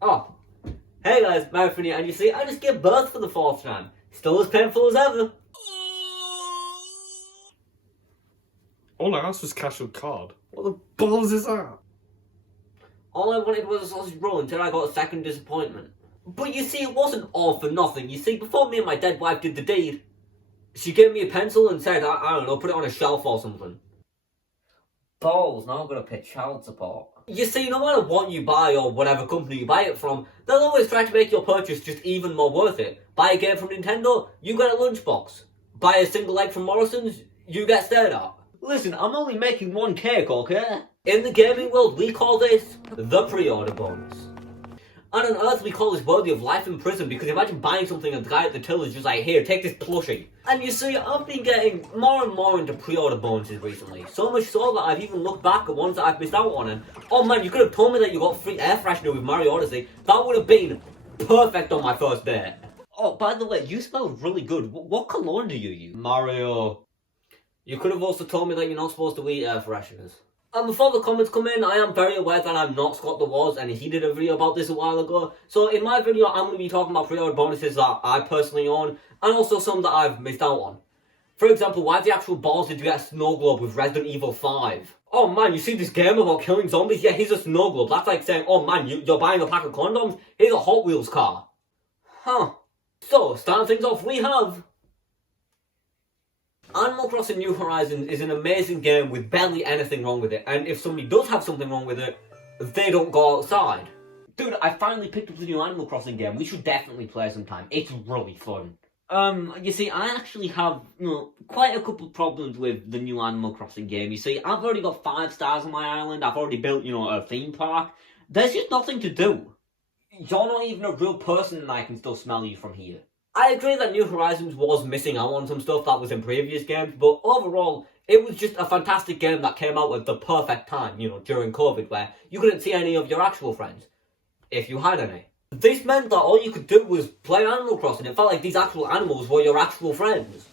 Oh, hey guys, Marathon, and you see, I just gave birth for the fourth time. Still as painful as ever. All I asked was casual card. What the balls is that? All I wanted was a sausage roll until I got a second disappointment. But you see, it wasn't all for nothing. You see, before me and my dead wife did the deed, she gave me a pencil and said, I don't know, put it on a shelf or something. Balls, now I'm gonna pay child support. You see, no matter what you buy or whatever company you buy it from, they'll always try to make your purchase just even more worth it. Buy a game from Nintendo, you get a lunchbox. Buy a single egg from Morrison's, you get stared at. Listen, I'm only making one cake, okay? In the gaming world, we call this the pre-order bonus. And on Earth, we call this worthy of life in prison because imagine buying something and the guy at the till is just like, here, take this plushie. And you see, I've been getting more and more into pre-order bonuses recently. So much so that I've even looked back at ones that I've missed out on and, oh man, you could have told me that you got free air freshener with Mario Odyssey. That would have been perfect on my first date. Oh, by the way, you smell really good. What cologne do you use? Mario. You could have also told me that you're not supposed to eat air fresheners. And before the comments come in, I am very aware that I'm not Scott the Was, and he did a video about this a while ago. So in my video, I'm going to be talking about pre-order bonuses that I personally own, and also some that I've missed out on. For example, why the actual balls did you get a snow globe with Resident Evil 5? Oh man, you see this game about killing zombies? Yeah, here's a snow globe. That's like saying, oh man, you're buying a pack of condoms? Here's a Hot Wheels car. Huh. So, starting things off, we have Animal Crossing New Horizons is an amazing game with barely anything wrong with it, and if somebody does have something wrong with it, they don't go outside. Dude, I finally picked up the new Animal Crossing game. We should definitely play sometime. It's really fun. You see, I actually have, quite a couple of problems with the new Animal Crossing game. You see, I've already got 5 stars on my island. I've already built, a theme park. There's just nothing to do. You're not even a real person and I can still smell you from here. I agree that New Horizons was missing out on some stuff that was in previous games, but overall, it was just a fantastic game that came out at the perfect time, during COVID, where you couldn't see any of your actual friends, if you had any. This meant that all you could do was play Animal Crossing. It felt like these actual animals were your actual friends.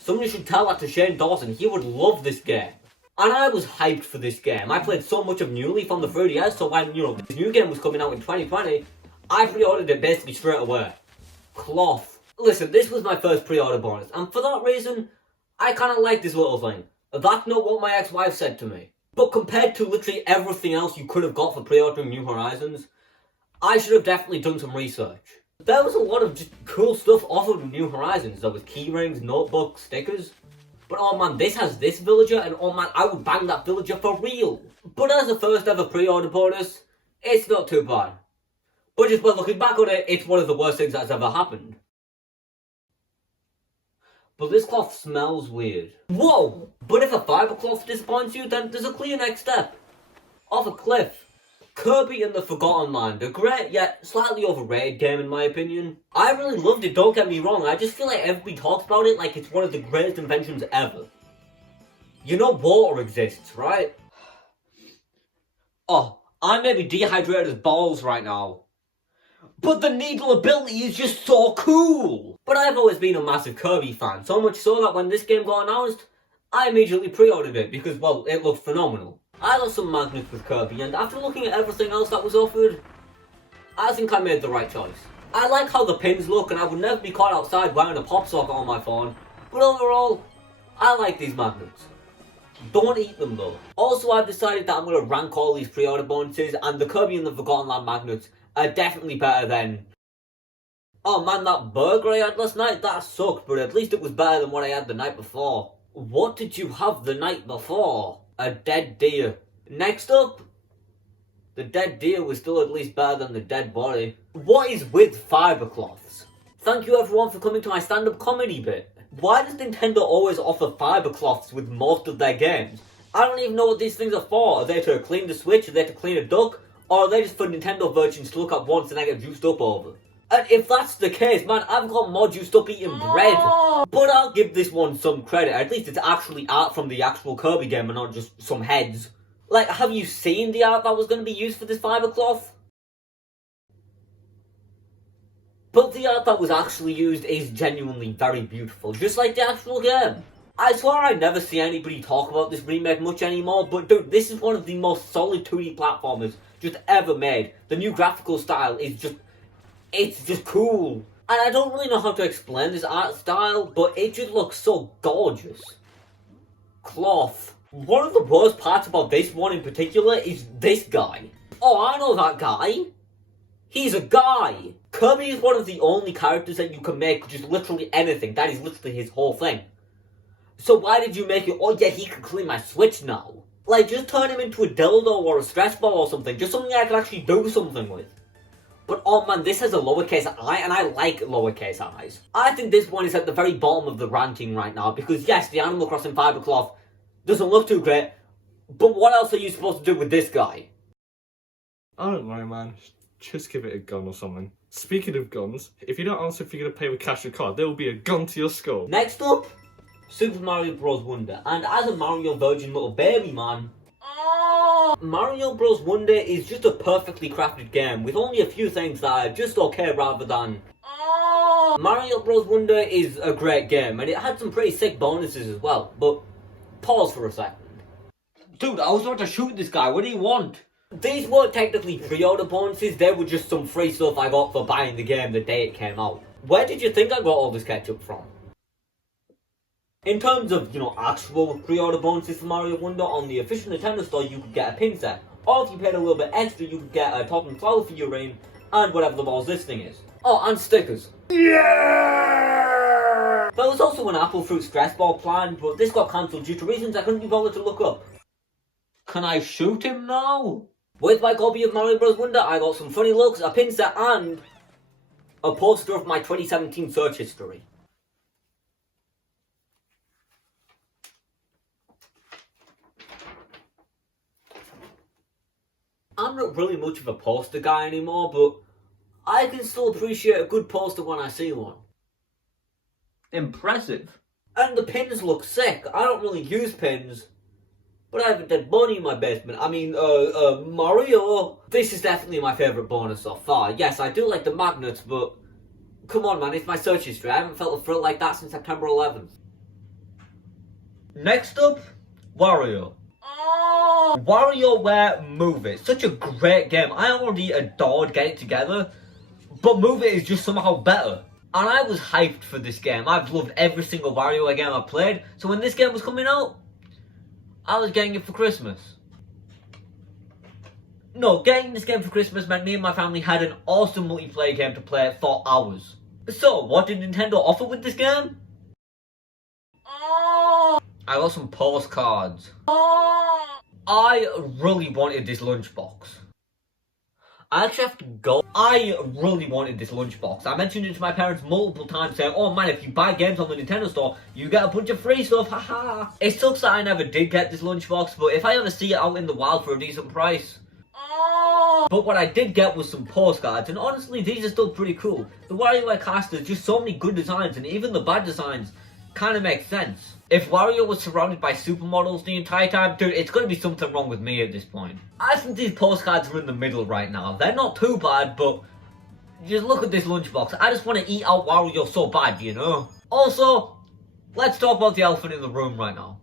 Somebody should tell that to Shane Dawson. He would love this game. And I was hyped for this game. I played so much of New Leaf on the 3DS, so when, this new game was coming out in 2020, I pre-ordered it basically straight away. Cloth. Listen, this was my first pre-order bonus, and for that reason, I kind of like this little thing. That's not what my ex-wife said to me. But compared to literally everything else you could have got for pre-ordering New Horizons, I should have definitely done some research. There was a lot of just cool stuff offered in New Horizons. There was keyrings, notebooks, stickers. But oh man, this has this villager, and oh man, I would bang that villager for real. But as a first ever pre-order bonus, it's not too bad. But just by looking back on it, it's one of the worst things that's ever happened. But this cloth smells weird. Whoa! But if a fiber cloth disappoints you, then there's a clear next step. Off a cliff. Kirby and the Forgotten Land, a great yet slightly overrated game in my opinion. I really loved it, don't get me wrong, I just feel like everybody talks about it like it's one of the greatest inventions ever. You know water exists, right? Oh, I may be dehydrated as balls right now. But the needle ability is just so cool! But I've always been a massive Kirby fan, so much so that when this game got announced, I immediately pre-ordered it because, well, it looked phenomenal. I got some magnets with Kirby, and after looking at everything else that was offered, I think I made the right choice. I like how the pins look, and I would never be caught outside wearing a pop socket on my phone, but overall, I like these magnets. Don't eat them though. Also, I've decided that I'm going to rank all these pre-order bonuses, and the Kirby and the Forgotten Land magnets are definitely better than... Oh man, that burger I had last night, that sucked, but at least it was better than what I had the night before. What did you have the night before? A dead deer. Next up, the dead deer was still at least better than the dead body. What is with fiber cloths? Thank you everyone for coming to my stand-up comedy bit. Why does Nintendo always offer fiber cloths with most of their games? I don't even know what these things are for. Are they to clean the Switch? Are they to clean a duck? Or are they just for Nintendo virgins to look at once and I get juiced up over? And if that's the case, man, I've got more juiced up eating bread. But I'll give this one some credit. At least it's actually art from the actual Kirby game and not just some heads. Like, have you seen the art that was going to be used for this fiber cloth? But the art that was actually used is genuinely very beautiful, just like the actual game. I swear I never see anybody talk about this remake much anymore, but dude, this is one of the most solid 2D platformers just ever made. The new graphical style is it's just cool. And I don't really know how to explain this art style, but it just looks so gorgeous. Cloth. One of the worst parts about this one in particular is this guy. Oh, I know that guy. He's a guy. Kirby is one of the only characters that you can make just literally anything. That is literally his whole thing. So why did you make it, oh yeah, he can clean my Switch now? Like, just turn him into a dildo or a stress ball or something. Just something I can actually do something with. But oh man, this has a lowercase I, and I like lowercase i's. I think this one is at the very bottom of the ranking right now, because yes, the Animal Crossing fiber cloth doesn't look too great, but what else are you supposed to do with this guy? I don't know, man. Just give it a gun or something. Speaking of guns, if you don't answer if you're going to pay with cash or card, there will be a gun to your skull. Next up, Super Mario Bros. Wonder. And as a Mario virgin little baby man, Mario Bros. Wonder is just a perfectly crafted game with only a few things that are just okay rather than... Mario Bros. Wonder is a great game and it had some pretty sick bonuses as well, but pause for a second. Dude, I was about to shoot this guy, what do you want? These weren't technically pre-order bonuses, they were just some free stuff I got for buying the game the day it came out. Where did you think I got all this ketchup from? In terms of, actual pre-order bonuses for Mario Wonder, on the official Nintendo store you could get a pin set. Or if you paid a little bit extra, you could get a top and flower figurine, and whatever the balls this thing is. Oh, and stickers. Yeah! There was also an apple fruit stress ball planned, but this got cancelled due to reasons I couldn't be bothered to look up. Can I shoot him now? With my copy of Mario Bros. Wonder, I got some funny looks, a pin set, and a poster of my 2017 search history. I'm not really much of a poster guy anymore, but I can still appreciate a good poster when I see one. Impressive. And the pins look sick. I don't really use pins, but I have a dead bunny in my basement. I mean, Mario. This is definitely my favourite bonus so far. Yes, I do like the magnets, but come on man, it's my search history. I haven't felt a thrill like that since September 11th. Next up, Wario. WarioWare Move It. Such a great game. I already adored Get It Together, but Move It is just somehow better. And I was hyped for this game. I've loved every single WarioWare game I've played, so when this game was coming out, I was getting it for Christmas. No, getting this game for Christmas meant me and my family had an awesome multiplayer game to play for hours. So, what did Nintendo offer with this game? I got some postcards. I really wanted this lunchbox. I actually have to go. I really wanted this lunchbox. I mentioned it to my parents multiple times saying, oh man, if you buy games on the Nintendo store, you get a bunch of free stuff, haha. It sucks that I never did get this lunchbox, but if I ever see it out in the wild for a decent price. But what I did get was some postcards, and honestly, these are still pretty cool. The WarioWare cast has just so many good designs, and even the bad designs kind of make sense. If Wario was surrounded by supermodels the entire time, dude, it's gonna be something wrong with me at this point. I think these postcards are in the middle right now. They're not too bad, but just look at this lunchbox. I just want to eat out Wario so bad, Also, let's talk about the elephant in the room right now.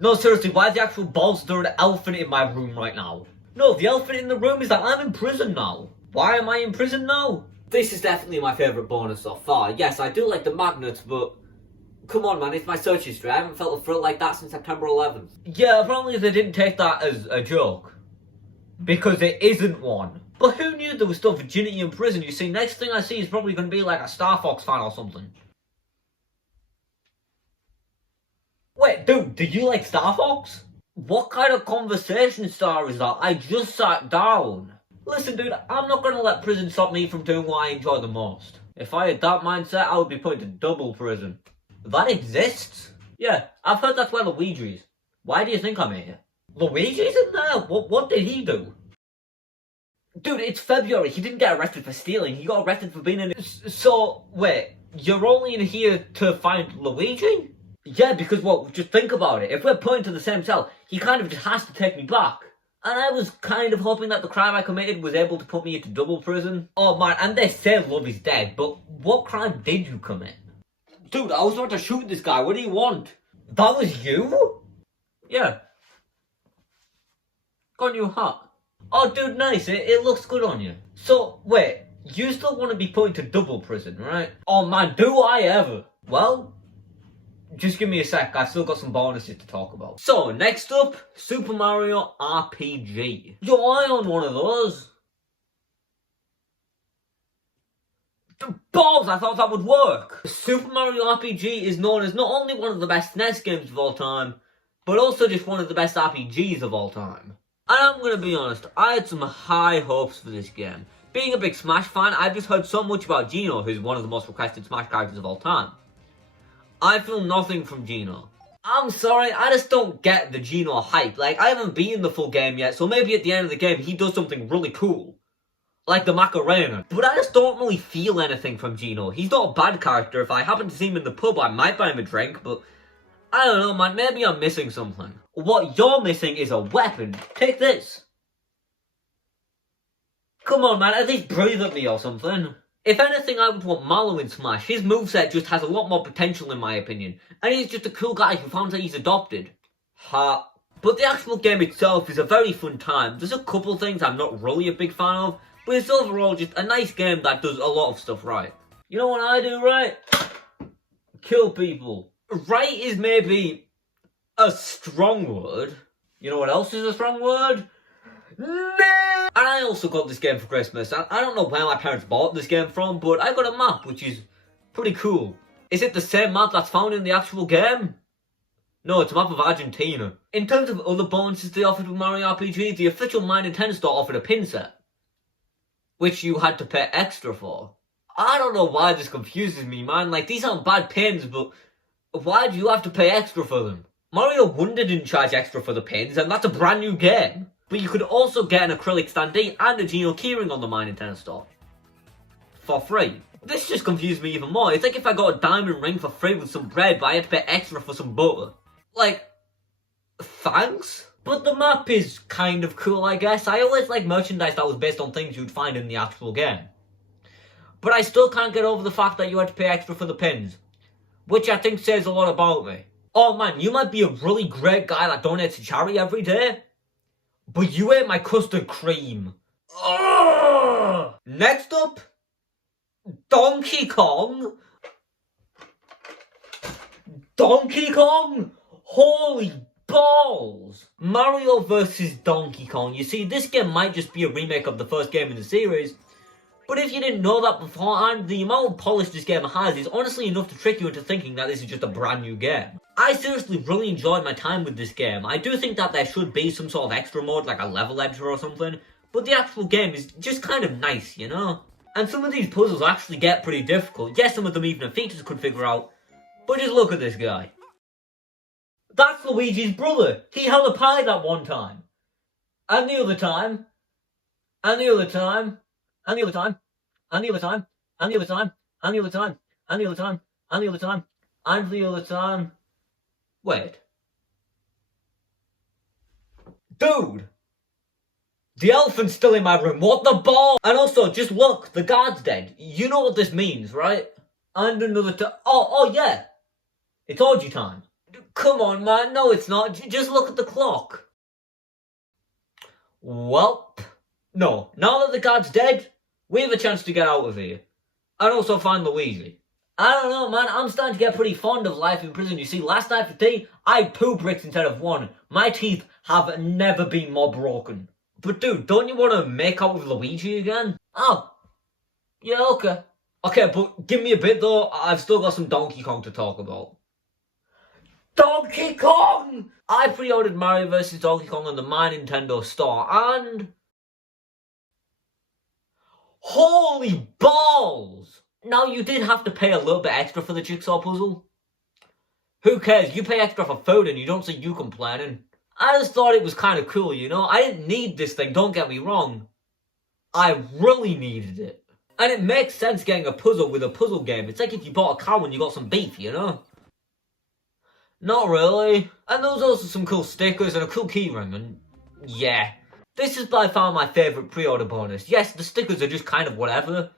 No, seriously, why is the actual bolstered elephant in my room right now? No, the elephant in the room is that I'm in prison now. Why am I in prison now? This is definitely my favourite bonus so far. Yes, I do like the magnets, but come on man, it's my search history. I haven't felt a thrill like that since September 11th. Yeah, apparently they didn't take that as a joke. Because it isn't one. But who knew there was still virginity in prison? You see, next thing I see is probably going to be like a Star Fox fan or something. Wait, dude, do you like Star Fox? What kind of conversation star is that? I just sat down. Listen dude, I'm not going to let prison stop me from doing what I enjoy the most. If I had that mindset, I would be put into double prison. That exists? Yeah, I've heard that's where Luigi is. Why do you think I'm here? Luigi's in there? What did he do? Dude, it's February. He didn't get arrested for stealing. He got arrested for being in it. So, wait, you're only in here to find Luigi? Yeah, because, well, just think about it. If we're put into the same cell, he kind of just has to take me back. And I was kind of hoping that the crime I committed was able to put me into double prison. Oh man, and they say love is dead, but what crime did you commit? Dude, I was about to shoot this guy. What do you want? That was you? Yeah. Got a new hat. Oh, dude, nice. It looks good on you. So, wait, you still want to be put into double prison, right? Oh, man, do I ever? Well, just give me a sec. I've still got some bonuses to talk about. So, next up, Super Mario RPG. Yo, I own one of those. The balls, I thought that would work. Super Mario RPG is known as not only one of the best NES games of all time, but also just one of the best RPGs of all time. And I'm gonna be honest, I had some high hopes for this game. Being a big Smash fan, I've just heard so much about Geno, who's one of the most requested Smash characters of all time. I feel nothing from Geno. I'm sorry, I just don't get the Geno hype. Like, I haven't beaten the full game yet, so maybe at the end of the game he does something really cool. Like the Macarena. But I just don't really feel anything from Geno. He's not a bad character. If I happen to see him in the pub, I might buy him a drink, but I don't know, man. Maybe I'm missing something. What you're missing is a weapon. Take this. Come on, man. At least breathe at me or something. If anything, I would want Marlow in Smash. His moveset just has a lot more potential in my opinion. And he's just a cool guy who found that he's adopted. Ha. But the actual game itself is a very fun time. There's a couple things I'm not really a big fan of, but it's overall just a nice game that does a lot of stuff right. You know what I do right? Kill people. Right is maybe a strong word. You know what else is a strong word? No! And I also got this game for Christmas. I don't know where my parents bought this game from, but I got a map, which is pretty cool. Is it the same map that's found in the actual game? No, it's a map of Argentina. In terms of other bonuses they offered with Mario RPG, the official My Nintendo store offered a pin set, which you had to pay extra for. I don't know why this confuses me, man. Like, these aren't bad pins, but why do you have to pay extra for them? Mario Wonder didn't charge extra for the pins, and that's a brand new game. But you could also get an acrylic standee and a Geno keyring on the My Nintendo store. For free. This just confused me even more. It's like if I got a diamond ring for free with some bread, but I had to pay extra for some butter. Like, thanks? But the map is kind of cool, I guess. I always like merchandise that was based on things you'd find in the actual game. But I still can't get over the fact that you had to pay extra for the pins, which I think says a lot about me. Oh man, you might be a really great guy that donates to charity every day, but you ate my custard cream. Ugh! Next up, Donkey Kong. Donkey Kong? Holy balls! Mario vs. Donkey Kong. You see, this game might just be a remake of the first game in the series, but if you didn't know that beforehand, the amount of polish this game has is honestly enough to trick you into thinking that this is just a brand new game. I seriously really enjoyed my time with this game. I do think that there should be some sort of extra mode, like a level editor or something, but the actual game is just kind of nice, you know? And some of these puzzles actually get pretty difficult. Yes, some of them even features could figure out, but just look at this guy. That's Luigi's brother. He held a pie that one time. And the other time. And the other time. And the other time. And the other time. And the other time. And the other time. And the other time. And the other time. And the other time. Wait. Dude! The elephant's still in my room. What the ball? And also, just look. The guard's dead. You know what this means, right? And another time. Oh, yeah. It's orgy time. Come on, man. No, it's not. Just look at the clock. Welp. No. Now that the guard's dead, we have a chance to get out of here. And also find Luigi. I don't know, man. I'm starting to get pretty fond of life in prison. You see, last night for tea, I had 2 bricks instead of 1. My teeth have never been more broken. But dude, don't you want to make out with Luigi again? Oh. Yeah, okay. Okay, but give me a bit though. I've still got some Donkey Kong to talk about. Donkey Kong! I pre-ordered Mario vs. Donkey Kong on the My Nintendo store, and holy balls! Now, you did have to pay a little bit extra for the jigsaw puzzle. Who cares? You pay extra for food and you don't see you complaining. I just thought it was kind of cool, you know? I didn't need this thing, don't get me wrong. I really needed it. And it makes sense getting a puzzle with a puzzle game. It's like if you bought a cow and you got some beef, you know? Not really. And there was also some cool stickers and a cool keyring, and yeah. This is by far my favourite pre-order bonus. Yes, the stickers are just kind of whatever,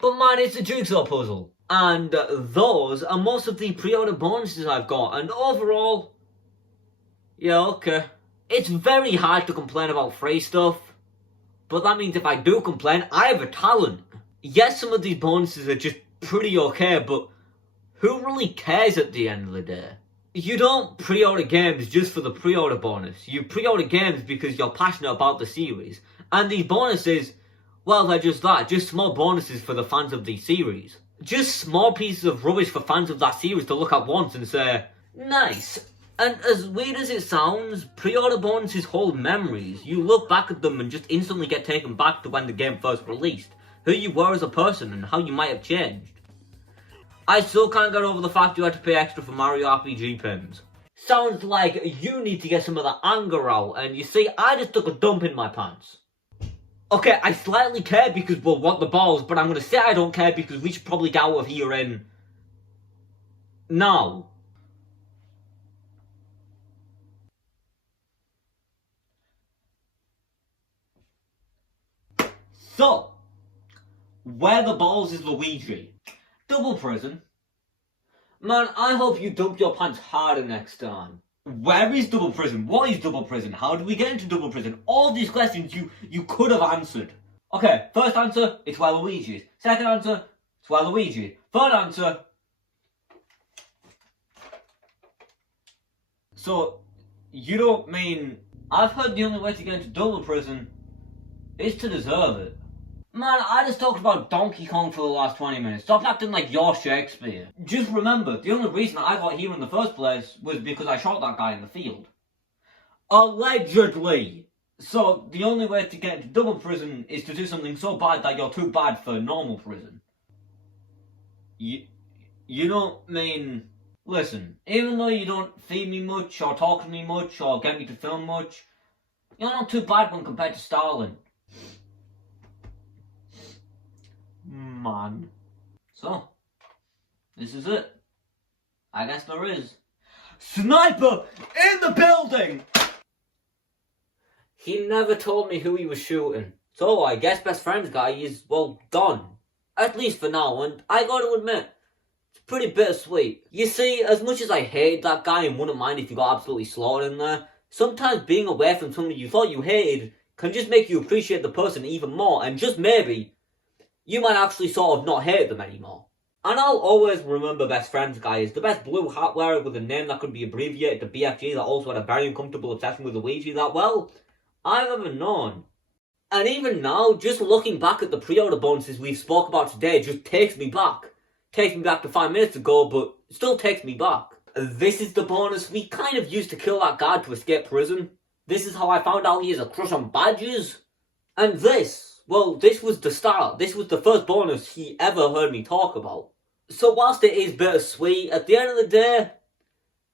but man, it's a jigsaw puzzle. And those are most of the pre-order bonuses I've got, and overall, yeah, okay. It's very hard to complain about free stuff. But that means if I do complain, I have a talent. Yes, some of these bonuses are just pretty okay, but who really cares at the end of the day? You don't pre-order games just for the pre-order bonus. You pre-order games because you're passionate about the series. And these bonuses, well, they're just that. Just small bonuses for the fans of the series. Just small pieces of rubbish for fans of that series to look at once and say, nice. And as weird as it sounds, pre-order bonuses hold memories. You look back at them and just instantly get taken back to when the game first released. Who you were as a person and how you might have changed. I still can't get over the fact you had to pay extra for Mario RPG pins. Sounds like you need to get some of that anger out, and you see, I just took a dump in my pants. Okay, I slightly care because we'll want the balls, but I'm gonna say I don't care because we should probably get out of here in... now. So, where the balls is Luigi? Double prison? Man, I hope you dump your pants harder next time. Where is double prison? What is double prison? How do we get into double prison? All these questions you could have answered. Okay, first answer, it's where Luigi is. Second answer, it's where Luigi is. Third answer... So, you don't mean... I've heard the only way to get into double prison is to deserve it. Man, I just talked about Donkey Kong for the last 20 minutes. Stop acting like you're Shakespeare. Just remember, the only reason I got here in the first place was because I shot that guy in the field. Allegedly. So, the only way to get into double prison is to do something so bad that you're too bad for normal prison. You don't mean... Listen, even though you don't feed me much, or talk to me much, or get me to film much, you're not too bad when compared to Stalin. Man. So, this is it. I guess there is. Sniper in the building! He never told me who he was shooting. So I guess best friends guy is, well, done. At least for now, and I gotta admit, it's pretty bittersweet. You see, as much as I hated that guy and wouldn't mind if he got absolutely slaughtered in there, sometimes being away from somebody you thought you hated can just make you appreciate the person even more, and just maybe, you might actually sort of not hate them anymore. And I'll always remember best friends guy as the best blue hat wearer with a name that could be abbreviated to BFG that also had a very uncomfortable obsession with Luigi that, well, I've ever known. And even now, just looking back at the pre-order bonuses we've spoke about today just takes me back. Takes me back to 5 minutes ago, but still takes me back. This is the bonus we kind of used to kill that guard to escape prison. This is how I found out he has a crush on badges. And this, well, this was the start. This was the first bonus he ever heard me talk about. So whilst it is bittersweet, at the end of the day,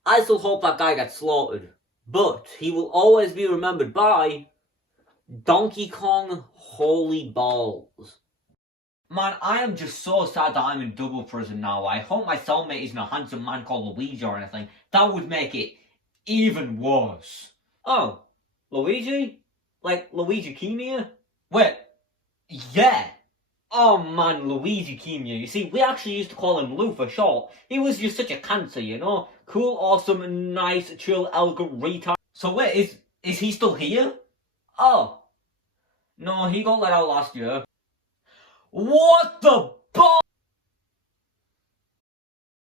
I still hope that guy gets slaughtered. But he will always be remembered by Donkey Kong Holy Balls. Man, I am just so sad that I'm in double prison now. I hope my cellmate isn't a handsome man called Luigi or anything. That would make it even worse. Oh, Luigi? Like Luigi Kimia? Wait, yeah. Oh man, Luigi Kimia. You see, we actually used to call him Lou for short. He was just such a cancer, you know? Cool, awesome, nice, chill, elegant retard. So wait, is he still here? Oh. No, he got let out last year. What the